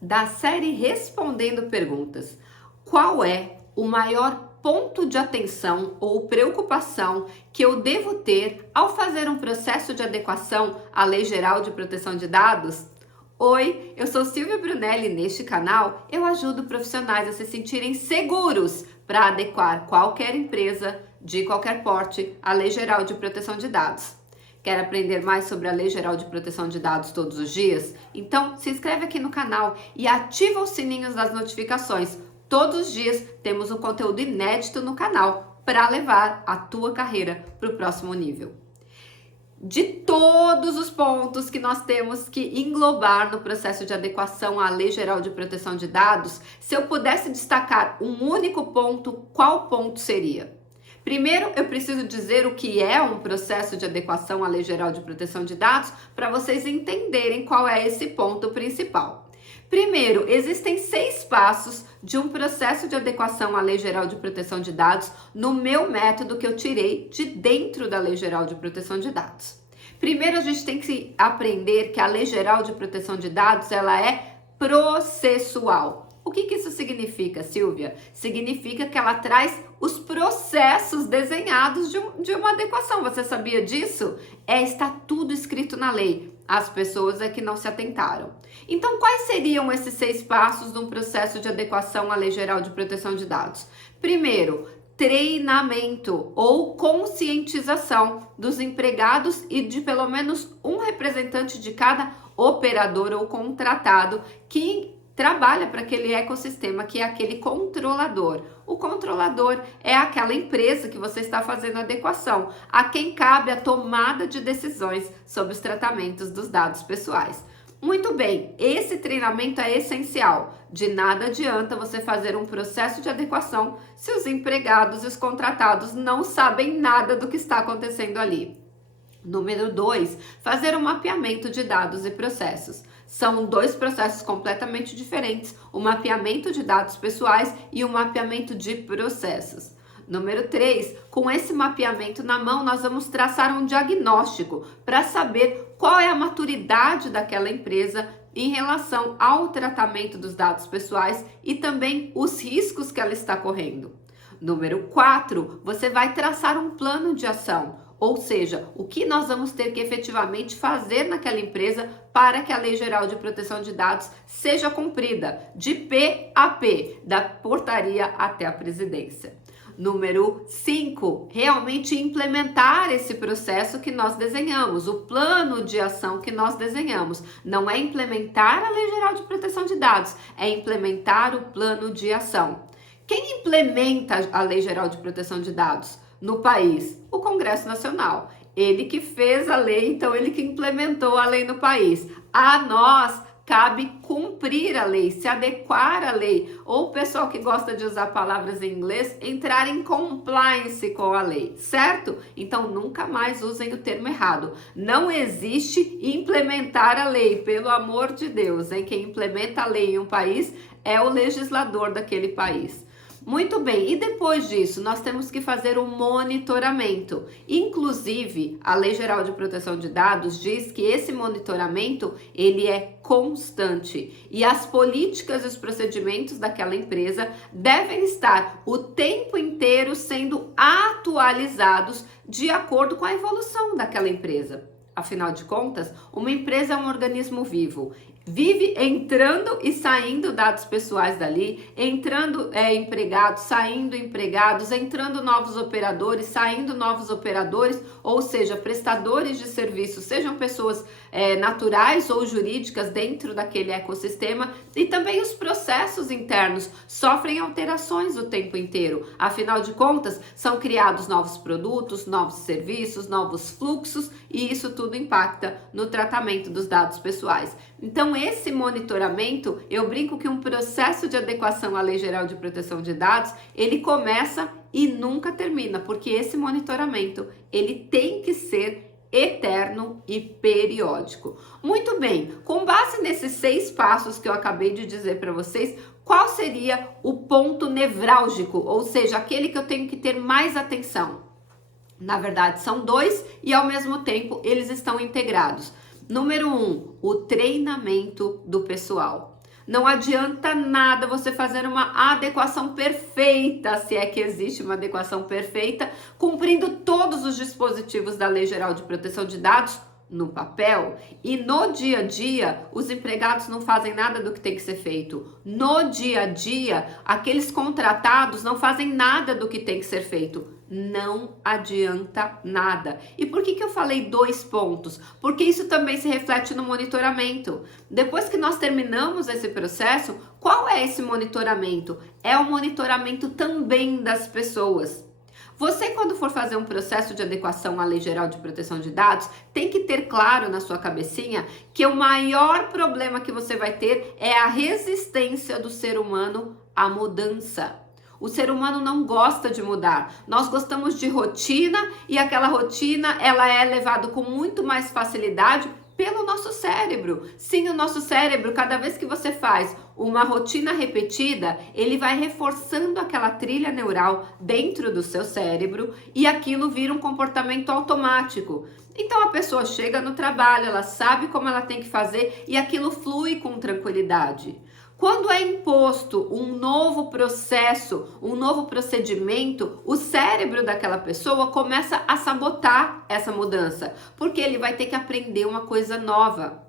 da série Respondendo Perguntas. Qual é o maior ponto de atenção ou preocupação que eu devo ter ao fazer um processo de adequação à Lei Geral de Proteção de Dados? Oi, eu sou Silvia Brunelli e neste canal eu ajudo profissionais a se sentirem seguros para adequar qualquer empresa de qualquer porte à Lei Geral de Proteção de Dados. Quer aprender mais sobre a Lei Geral de Proteção de Dados todos os dias? Então se inscreve aqui no canal e ativa os sininhos das notificações. Todos os dias temos um conteúdo inédito no canal para levar a tua carreira para o próximo nível. De todos os pontos que nós temos que englobar no processo de adequação à Lei Geral de Proteção de Dados, se eu pudesse destacar um único ponto, qual ponto seria? Primeiro, eu preciso dizer o que é um processo de adequação à Lei Geral de Proteção de Dados para vocês entenderem qual é esse ponto principal. Primeiro, existem 6 passos de um processo de adequação à Lei Geral de Proteção de Dados no meu método que eu tirei de dentro da Lei Geral de Proteção de Dados. Primeiro, a gente tem que aprender que a Lei Geral de Proteção de Dados ela é processual. O que isso significa, Silvia? Significa que ela traz os processos desenhados de uma adequação. Você sabia disso? Está tudo escrito na lei. As pessoas é que não se atentaram. Então, quais seriam esses 6 passos de um processo de adequação à Lei Geral de Proteção de Dados? Primeiro, treinamento ou conscientização dos empregados e de pelo menos um representante de cada operador ou contratado que trabalha para aquele ecossistema, que é aquele controlador. O controlador é aquela empresa que você está fazendo adequação, a quem cabe a tomada de decisões sobre os tratamentos dos dados pessoais. Muito bem, esse treinamento é essencial. De nada adianta você fazer um processo de adequação se os empregados e os contratados não sabem nada do que está acontecendo ali. Número 2, fazer um mapeamento de dados e processos. São 2 processos completamente diferentes, o mapeamento de dados pessoais e o mapeamento de processos. Número 3, com esse mapeamento na mão, nós vamos traçar um diagnóstico para saber qual é a maturidade daquela empresa em relação ao tratamento dos dados pessoais e também os riscos que ela está correndo. Número 4, você vai traçar um plano de ação. Ou seja, o que nós vamos ter que efetivamente fazer naquela empresa para que a Lei Geral de Proteção de Dados seja cumprida, de P a P, da portaria até a presidência. Número 5, realmente implementar esse processo que nós desenhamos, o plano de ação que nós desenhamos. Não é implementar a Lei Geral de Proteção de Dados, é implementar o plano de ação. Quem implementa a Lei Geral de Proteção de Dados no país? O Congresso Nacional. Ele que fez a lei, então ele que implementou a lei no país. A nós cabe cumprir a lei, se adequar à lei, ou o pessoal que gosta de usar palavras em inglês, entrar em compliance com a lei, certo? Então nunca mais usem o termo errado. Não existe implementar a lei, pelo amor de Deus, hein? Quem implementa a lei em um país é o legislador daquele país. Muito bem, e depois disso nós temos que fazer um monitoramento. Inclusive, a Lei Geral de Proteção de Dados diz que esse monitoramento ele é constante e as políticas e os procedimentos daquela empresa devem estar o tempo inteiro sendo atualizados de acordo com a evolução daquela empresa. Afinal de contas, uma empresa é um organismo vivo. Vive entrando e saindo dados pessoais dali, entrando empregados, saindo empregados, entrando novos operadores, saindo novos operadores, ou seja, prestadores de serviços, sejam pessoas naturais ou jurídicas dentro daquele ecossistema, e também os processos internos sofrem alterações o tempo inteiro. Afinal de contas, são criados novos produtos, novos serviços, novos fluxos, e isso tudo impacta no tratamento dos dados pessoais. Então, esse monitoramento, eu brinco que um processo de adequação à Lei Geral de Proteção de Dados, ele começa e nunca termina, porque esse monitoramento, ele tem que ser eterno e periódico. Muito bem, com base nesses 6 passos que eu acabei de dizer para vocês, qual seria o ponto nevrálgico, ou seja, aquele que eu tenho que ter mais atenção? Na verdade, são 2 e ao mesmo tempo eles estão integrados. Número 1, o treinamento do pessoal. Não adianta nada você fazer uma adequação perfeita, se é que existe uma adequação perfeita, cumprindo todos os dispositivos da Lei Geral de Proteção de Dados no papel, e no dia a dia os empregados não fazem nada do que tem que ser feito. No dia a dia, aqueles contratados não fazem nada do que tem que ser feito. Não adianta nada. E por que eu falei 2 pontos? Porque isso também se reflete no monitoramento. Depois que nós terminamos esse processo, qual é esse monitoramento? É o monitoramento também das pessoas. Você, quando for fazer um processo de adequação à Lei Geral de Proteção de Dados, tem que ter claro na sua cabecinha que o maior problema que você vai ter é a resistência do ser humano à mudança. O ser humano não gosta de mudar. Nós gostamos de rotina e aquela rotina ela é levada com muito mais facilidade pelo nosso cérebro. Sim, o nosso cérebro, cada vez que você faz uma rotina repetida, ele vai reforçando aquela trilha neural dentro do seu cérebro e aquilo vira um comportamento automático. Então a pessoa chega no trabalho, ela sabe como ela tem que fazer e aquilo flui com tranquilidade. Quando é imposto um novo processo, um novo procedimento, o cérebro daquela pessoa começa a sabotar essa mudança, porque ele vai ter que aprender uma coisa nova.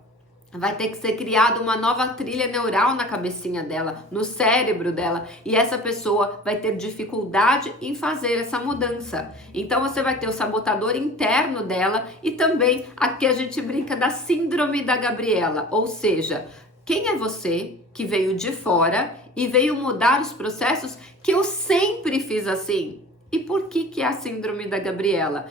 Vai ter que ser criada uma nova trilha neural na cabecinha dela, no cérebro dela, e essa pessoa vai ter dificuldade em fazer essa mudança. Então você vai ter o sabotador interno dela e também aqui a gente brinca da síndrome da Gabriela, ou seja, quem é você que veio de fora e veio mudar os processos que eu sempre fiz assim? E por que é a síndrome da Gabriela?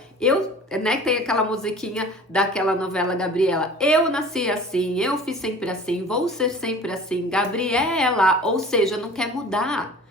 Tem aquela musiquinha daquela novela Gabriela. Eu nasci assim, eu fiz sempre assim, vou ser sempre assim, Gabriela. Ou seja, não quer mudar.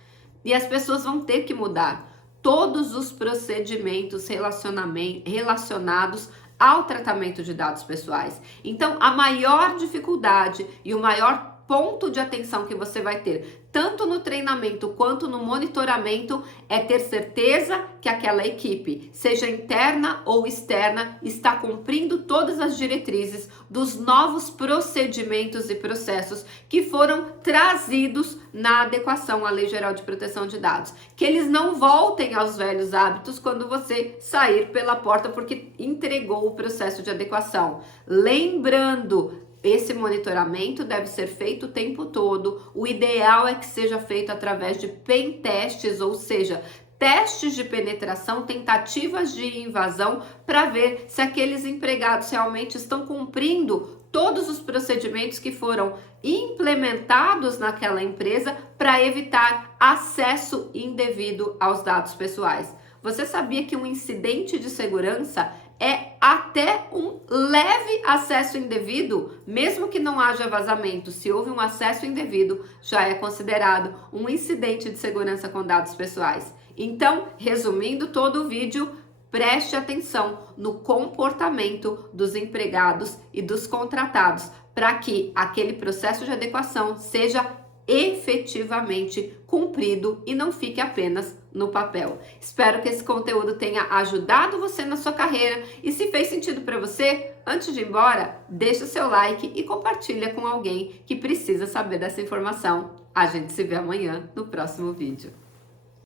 E as pessoas vão ter que mudar. Todos os procedimentos relacionados ao tratamento de dados pessoais. Então, a maior dificuldade e o maior ponto de atenção que você vai ter, tanto no treinamento quanto no monitoramento, é ter certeza que aquela equipe, seja interna ou externa, está cumprindo todas as diretrizes dos novos procedimentos e processos que foram trazidos na adequação à Lei Geral de Proteção de Dados. Que eles não voltem aos velhos hábitos quando você sair pela porta porque entregou o processo de adequação. Lembrando, esse monitoramento deve ser feito o tempo todo. O ideal é que seja feito através de pen testes, ou seja, testes de penetração, tentativas de invasão, para ver se aqueles empregados realmente estão cumprindo todos os procedimentos que foram implementados naquela empresa para evitar acesso indevido aos dados pessoais. Você sabia que um incidente de segurança é até um leve acesso indevido, mesmo que não haja vazamento? Se houve um acesso indevido, já é considerado um incidente de segurança com dados pessoais. Então, resumindo todo o vídeo, preste atenção no comportamento dos empregados e dos contratados para que aquele processo de adequação seja efetivamente cumprido e não fique apenas no papel. Espero que esse conteúdo tenha ajudado você na sua carreira e se fez sentido para você, antes de ir embora, deixa o seu like e compartilha com alguém que precisa saber dessa informação. A gente se vê amanhã no próximo vídeo.